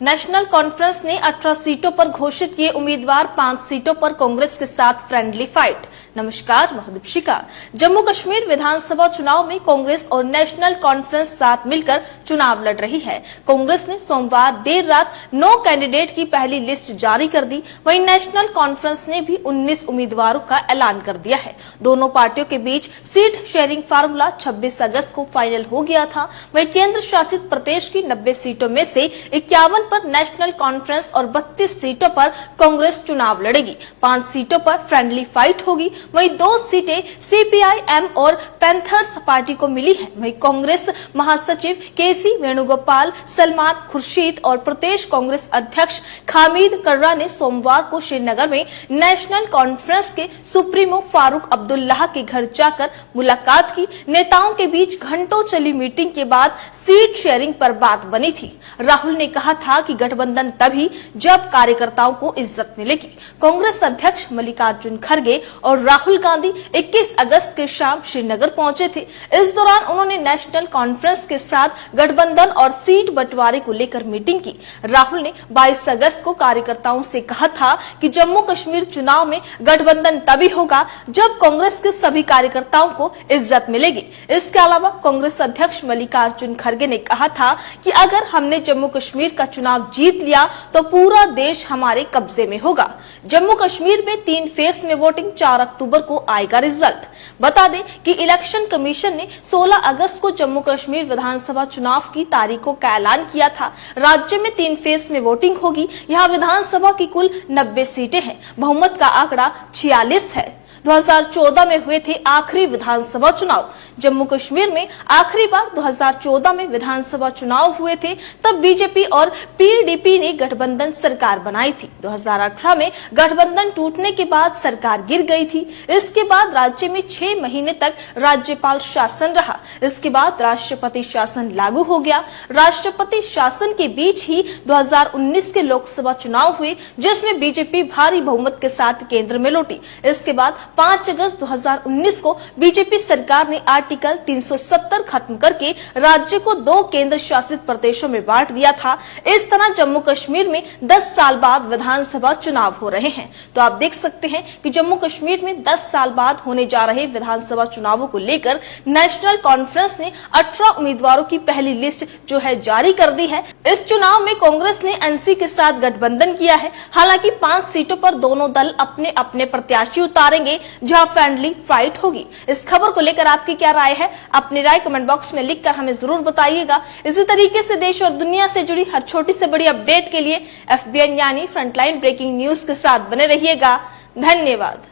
National conference ने 18 सीटों पर घोषित किए उम्मीदवार, 5 सीटों पर कांग्रेस के साथ फ्रेंडली फाइट। नमस्कार, मैं दीपिका। जम्मू कश्मीर विधानसभा चुनाव में कांग्रेस और नेशनल कॉन्फ्रेंस साथ मिलकर चुनाव लड़ रही है। कांग्रेस ने सोमवार देर रात 9 कैंडिडेट की पहली लिस्ट जारी कर दी। वहीं नेशनल कॉन्फ्रेंस ने भी 19 उम्मीदवारों का ऐलान कर दिया है। दोनों पार्टियों के बीच सीट शेयरिंग फार्मूला 26 अगस्त को फाइनल हो गया था। वहीं केंद्र शासित प्रदेश की 90 सीटों में से 51 पर नेशनल कॉन्फ्रेंस और 32 सीटों पर कांग्रेस चुनाव लड़ेगी। 5 सीटों पर फ्रेंडली फाइट होगी। वहीं 2 सीटें सीपीआई-एम और पैंथर्स पार्टी को मिली है। वहीं कांग्रेस महासचिव केसी वेणुगोपाल, सलमान खुर्शीद और प्रदेश कांग्रेस अध्यक्ष खामिद कर्रा ने सोमवार को श्रीनगर में नेशनल कॉन्फ्रेंस के सुप्रीमो फारूक अब्दुल्लाह के घर जाकर मुलाकात की। नेताओं के बीच घंटों चली मीटिंग के बाद सीट शेयरिंग पर बात बनी थी। राहुल ने कहा था कि गठबंधन तभी जब कार्यकर्ताओं को इज्जत मिलेगी। कांग्रेस अध्यक्ष मल्लिकार्जुन खड़गे और राहुल गांधी 21 अगस्त के शाम श्रीनगर पहुंचे थे। इस दौरान उन्होंने नेशनल कॉन्फ्रेंस के साथ गठबंधन और सीट बंटवारे को लेकर मीटिंग की। राहुल ने 22 अगस्त को कार्यकर्ताओं से कहा था कि जम्मू कश्मीर चुनाव में गठबंधन तभी होगा जब कांग्रेस के सभी कार्यकर्ताओं को इज्जत मिलेगी। इसके अलावा कांग्रेस अध्यक्ष मल्लिकार्जुन खड़गे ने कहा था कि अगर हमने जम्मू कश्मीर का चुनाव जीत लिया तो पूरा देश हमारे कब्जे में होगा। जम्मू कश्मीर में 3 फेज में वोटिंग, 4 अक्टूबर को आएगा रिजल्ट। बता दें कि इलेक्शन कमीशन ने 16 अगस्त को जम्मू कश्मीर विधानसभा चुनाव की तारीखों का ऐलान किया था। राज्य में 3 फेज में वोटिंग होगी। यहाँ विधानसभा की कुल 90 सीटें हैं। बहुमत का आंकड़ा 46 है। 2014 में हुए थे आखिरी विधानसभा चुनाव। जम्मू कश्मीर में आखिरी बार 2014 में विधानसभा चुनाव हुए थे। तब बीजेपी और पीडीपी ने गठबंधन सरकार बनाई थी। 2018 में गठबंधन टूटने के बाद सरकार गिर गई थी। इसके बाद राज्य में 6 महीने तक राज्यपाल शासन रहा। इसके बाद राष्ट्रपति शासन लागू हो गया। राष्ट्रपति शासन के बीच ही 2019 के लोकसभा चुनाव हुए, जिसमें बीजेपी भारी बहुमत के साथ केंद्र में लौटी। इसके बाद 5 अगस्त 2019 को बीजेपी सरकार ने आर्टिकल 370 खत्म करके राज्य को 2 केंद्र शासित प्रदेशों में बांट दिया था। इस तरह जम्मू कश्मीर में 10 साल बाद विधानसभा चुनाव हो रहे हैं। तो आप देख सकते हैं कि जम्मू कश्मीर में 10 साल बाद होने जा रहे विधानसभा चुनावों को लेकर नेशनल कॉन्फ्रेंस ने 18 उम्मीदवारों की पहली लिस्ट जो है जारी कर दी है। इस चुनाव में कांग्रेस ने एनसी के साथ गठबंधन किया है। हालांकि 5 सीटों पर दोनों दल अपने अपने प्रत्याशी उतारेंगे, जहां फ्रेंडली फाइट होगी। इस खबर को लेकर आपकी क्या राय है? अपनी राय कमेंट बॉक्स में लिखकर हमें जरूर बताइएगा। इसी तरीके से देश और दुनिया से जुड़ी हर छोटी से बड़ी अपडेट के लिए FBN यानी फ्रंटलाइन ब्रेकिंग न्यूज के साथ बने रहिएगा। धन्यवाद।